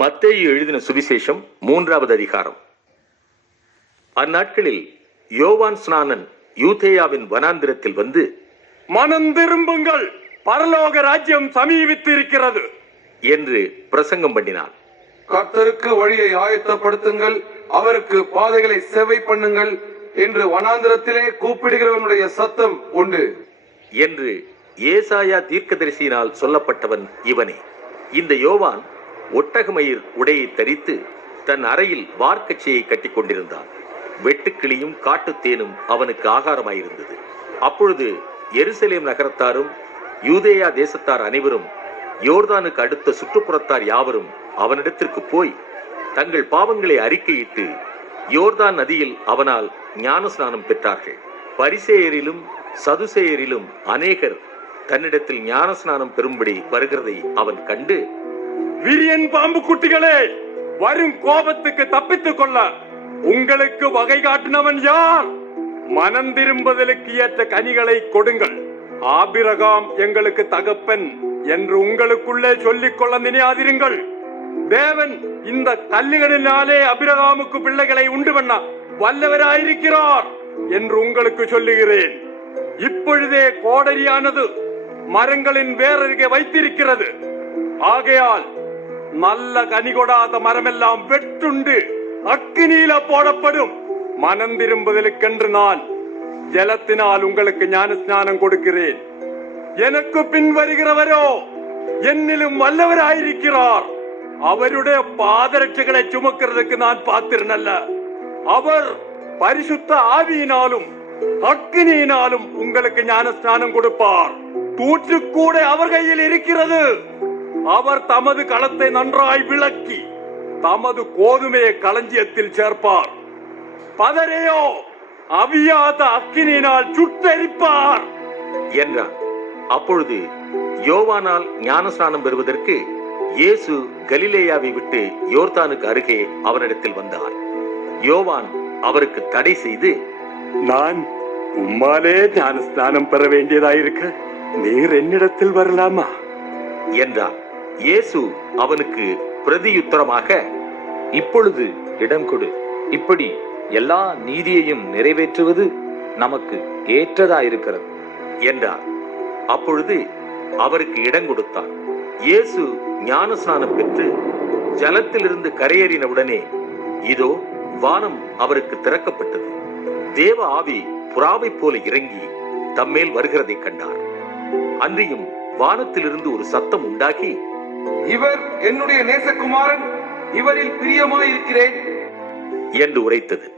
மத்தேயு எழுதின சுவிசேஷம் மூன்றாவது அதிகாரம். அந்நாட்களில் யோவான் ஸ்நானன் யூதேயாவின் வனாந்திரத்தில் வந்து மனம் திரும்புங்கள் பரலோக ராஜ்யம் சமீபித்திருக்கிறது என்று பிரசங்கம் பண்ணினான். கர்த்தருக்கு வழியை ஆயத்தப்படுத்துங்கள் அவருக்கு பாதைகளை சேவை பண்ணுங்கள் என்று வனாந்திரத்திலே கூப்பிடுகிறவனுடைய சத்தம் உண்டு. என்று ஏசாயா தீர்க்கதரிசியினால் சொல்லப்பட்டவன் இவனே. இந்த யோவான் ஒட்டகமயிர் உடையை தரித்து தன் அறையில் வார்க்கச்சையை கட்டிக் கொண்டிருந்தான். வெட்டுக்கிளியும் காட்டுத்தேனும் அவனுக்கு ஆகாரமாயிருந்தது. அப்பொழுது எருசலேம் நகரத்தாரும் யூதேயா தேசத்தார் அனைவரும் யோர்தானுக்கு அடுத்த சுற்றுப்புறத்தார் யாவரும் அவனிடத்திற்கு போய் தங்கள் பாவங்களை அறிக்கையிட்டு யோர்தான் நதியில் அவனால் ஞானஸ்நானம் பெற்றார்கள். பரிசேயரிலும் சதுசேயரிலும் அநேகர் தன்னிடத்தில் ஞானஸ்நானம் பெறும்படி வருகிறதை அவன் கண்டு விரியன் பாம்பு குட்டிகளே வரும் கோபத்துக்கு தப்பித்துக் கொள்ள உங்களுக்கு வகை காட்டினவன் யார்? மனம் திரும்புதலுக்கு ஏற்ற கனிகளை கொடுங்கள். ஆபிரகாம் எங்களுக்கு தகப்பன் என்று உங்களுக்குள்ளே சொல்லிக் கொள்ள நினையாதிருங்கள். தேவன் இந்த கல்லுகளினாலே அபிரகாமுக்கு பிள்ளைகளை உண்டு பண்ண வல்லவராயிருக்கிறார் என்று உங்களுக்கு சொல்லுகிறேன். இப்பொழுதே கோடரியானது மரங்களின் வேறருகே வைத்திருக்கிறது. ஆகையால் நல்ல கனி கொடாத மரமெல்லாம் வெட்டுண்டு அக்கினியில போடப்படும் மனம் திரும்புதலுக்கென்று நான் ஜலத்தினால் உங்களுக்கு ஞான ஸ்நானம் கொடுக்கிறேன் எனக்கு பின் வருகிறவரோ என்னிலும் வல்லவராயிருக்கிறார் அவருடைய பாதரட்சைகளை சுமக்கிறதுக்கு நான் பாத்திரனல்ல அவர் பரிசுத்த ஆவியினாலும் அக்கினியினாலும் உங்களுக்கு ஞான ஸ்நானம் கொடுப்பார் தூற்று கூட அவர் கையில் இருக்கிறது அவர் தமது களத்தை நன்றாய் விளக்கி தமது கோதுமையை களஞ்சியத்தில் சேர்ப்பார். பதரையோ அவியாத அக்கினியினால் சுட்டெரிப்பார். என்றான். அப்பொழுது யோவானால் ஞானஸ்நானம் பெறுவதற்கு இயேசு கலிலேயாவை விட்டு யோர்தானுக்கு அருகே அவனிடத்தில் வந்தார். யோவான் அவருக்கு தடை செய்து நான் உம்மாலே ஞான ஸ்நானம் பெற வேண்டியதாயிருக்க நீர் என்னிடத்தில் வரலாமா? என்றான். இயேசு அவனுக்கு பிரதியுத்தரமாக இப்பொழுது இடம் கொடு. இப்படி எல்லா நீதியையும் நிறைவேற்றுவது நமக்கு ஏற்றதாயிருக்கிறது என்றார். அப்பொழுது அவருக்கு இடம் கொடுத்தார். இயேசு ஞானஸ்நானம் பெற்று ஜலத்திலிருந்து கரையேறினவுடனே இதோ வானம் அவருக்கு திறக்கப்பட்டது. தேவ ஆவி புறாவைப் போல இறங்கி தம்மேல் வருகிறதைக் கண்டார். அன்றியும் வானத்திலிருந்து ஒரு சத்தம் உண்டாகி இவர் என்னுடைய நேசகுமாரன் இவரில் பிரியமாயிருக்கிறேன் என்று உரைத்தது.